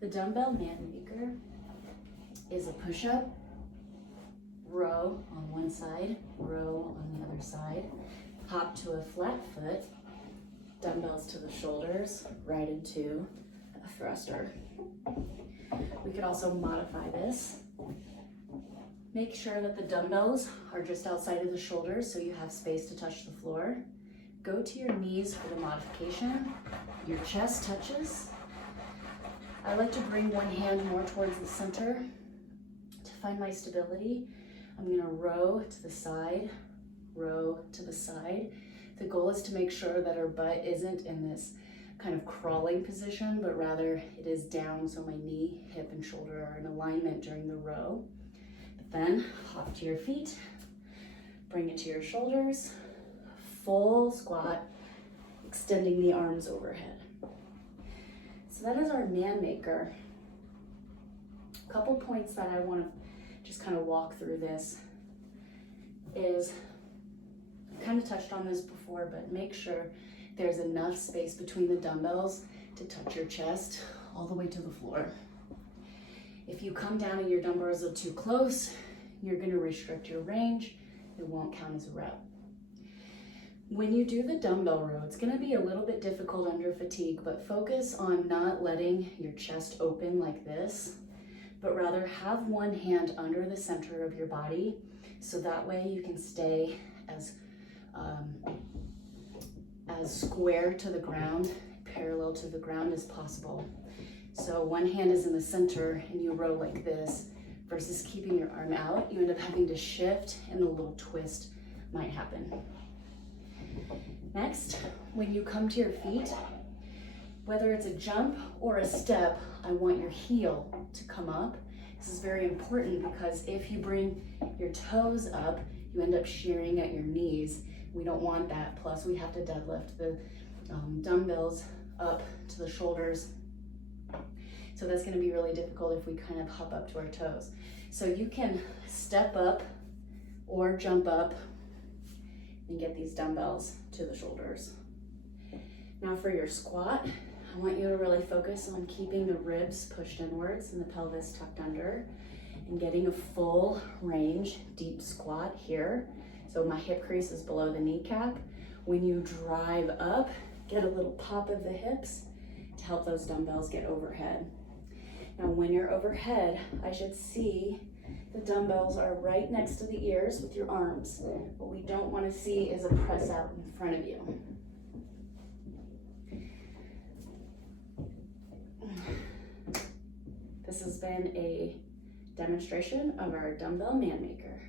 The dumbbell man maker is a push-up, row on one side, row on the other side, hop to a flat foot, dumbbells to the shoulders, right into a thruster. We could also modify this. Make sure that the dumbbells are just outside of the shoulders so you have space to touch the floor. Go to your knees for the modification. Your chest touches. I like to bring one hand more towards the center to find my stability. I'm gonna row to the side, row to the side. The goal is to make sure that our butt isn't in this kind of crawling position, but rather it is down so my knee, hip, and shoulder are in alignment during the row. But then hop to your feet, bring it to your shoulders, full squat, extending the arms overhead. So that is our man maker. A couple points that I want to just kind of walk through this is, I kind of touched on this before, but make sure there's enough space between the dumbbells to touch your chest all the way to the floor. If you come down and your dumbbells are too close, you're going to restrict your range. It won't count as a rep. When you do the dumbbell row, it's going to be a little bit difficult under fatigue, but focus on not letting your chest open like this, but rather have one hand under the center of your body, so that way you can stay as square to the ground, parallel to the ground as possible. So one hand is in the center and you row like this, versus keeping your arm out, you end up having to shift and a little twist might happen. Next, when you come to your feet, whether it's a jump or a step, I want your heel to come up. This is very important because if you bring your toes up, you end up shearing at your knees. We don't want that. Plus, we have to deadlift the dumbbells up to the shoulders. So that's going to be really difficult if we kind of hop up to our toes. So you can step up or jump up and get these dumbbells to the shoulders. Now for your squat, I want you to really focus on keeping the ribs pushed inwards and the pelvis tucked under and getting a full range deep squat here. So my hip crease is below the kneecap. When you drive up, get a little pop of the hips to help those dumbbells get overhead. Now when you're overhead, I should see the dumbbells are right next to the ears with your arms. What we don't want to see is a press out in front of you. This has been a demonstration of our dumbbell man maker.